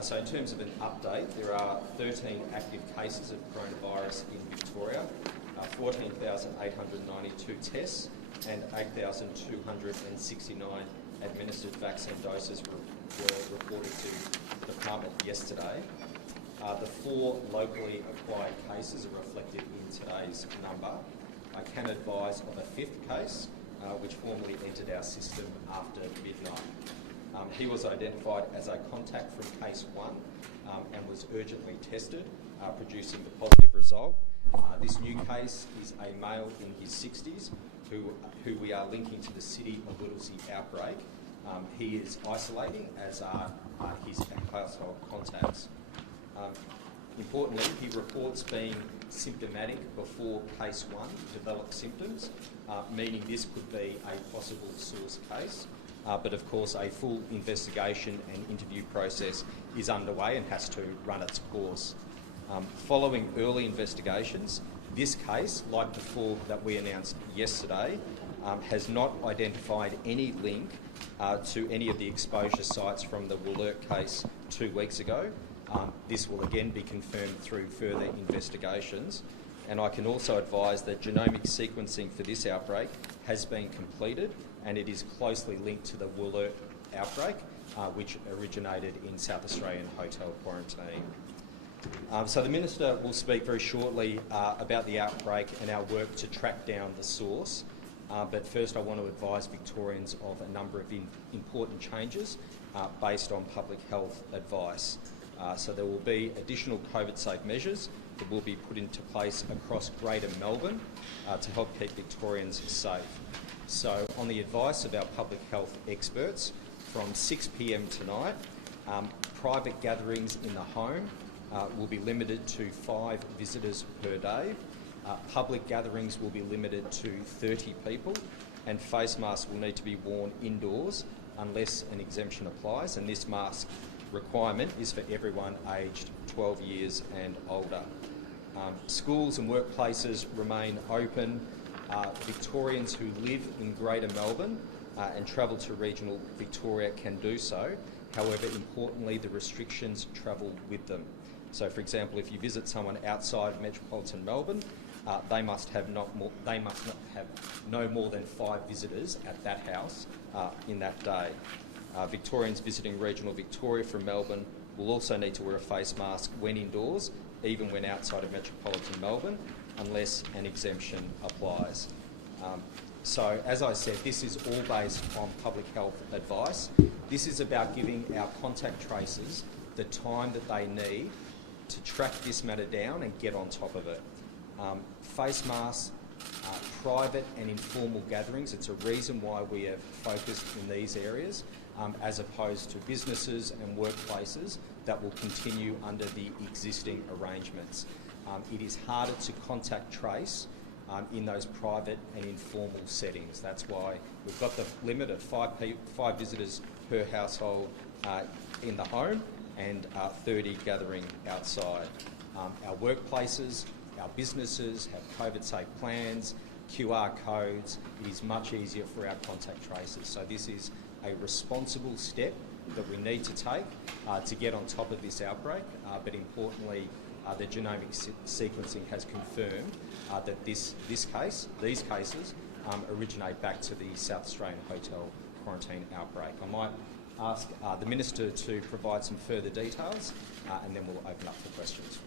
So in terms of an update, there are 13 active cases of coronavirus in Victoria, 14,892 tests and 8,269 administered vaccine doses were reported to the department yesterday. The 4 locally acquired cases are reflected in today's number. I can advise of a 5th case, which formally entered our system after midnight. He was identified as a contact from case 1 and was urgently tested, producing the positive result. This new case is a male in his 60s who we are linking to the City of Whittlesea outbreak. He is isolating, as are his household contacts. Importantly, he reports being symptomatic before case 1 developed symptoms, meaning this could be a possible source case. But of course, a full investigation and interview process is underway and has to run its course. Following early investigations, this case, like the 4 that we announced yesterday, has not identified any link to any of the exposure sites from the Wollert case 2 weeks ago. This will again be confirmed through further investigations. And I can also advise that genomic sequencing for this outbreak has been completed, and it is closely linked to the Wollert outbreak, which originated in South Australian hotel quarantine. So the Minister will speak very shortly about the outbreak and our work to track down the source. But first I want to advise Victorians of a number of important changes based on public health advice. So there will be additional COVID-safe measures that will be put into place across Greater Melbourne to help keep Victorians safe. So on the advice of our public health experts, from 6 p.m. tonight, private gatherings in the home will be limited to 5 visitors per day. Public gatherings will be limited to 30 people, and face masks will need to be worn indoors unless an exemption applies, and this mask requirement is for everyone aged 12 years and older. Schools and workplaces remain open. Victorians who live in Greater Melbourne and travel to regional Victoria can do so. However, importantly, the restrictions travel with them. So, for example, if you visit someone outside metropolitan Melbourne, they must have no more than 5 visitors at that house in that day. Victorians visiting regional Victoria from Melbourne will also need to wear a face mask when indoors, even when outside of metropolitan Melbourne, unless an exemption applies. So, as I said, this is all based on public health advice. This is about giving our contact tracers the time that they need to track this matter down and get on top of it. Face masks, private and informal gatherings, it's a reason why we have focused in these areas, as opposed to businesses and workplaces that will continue under the existing arrangements. It is harder to contact trace in those private and informal settings. That's why we've got the limit of 5 visitors per household in the home and 30 gathering outside. Our workplaces, our businesses have COVID-safe plans, QR codes. It is much easier for our contact tracers. So this is a responsible step that we need to take to get on top of this outbreak, but importantly, the genomic sequencing has confirmed that these cases originate back to the South Australian hotel quarantine outbreak. I might ask the Minister to provide some further details and then we'll open up for questions.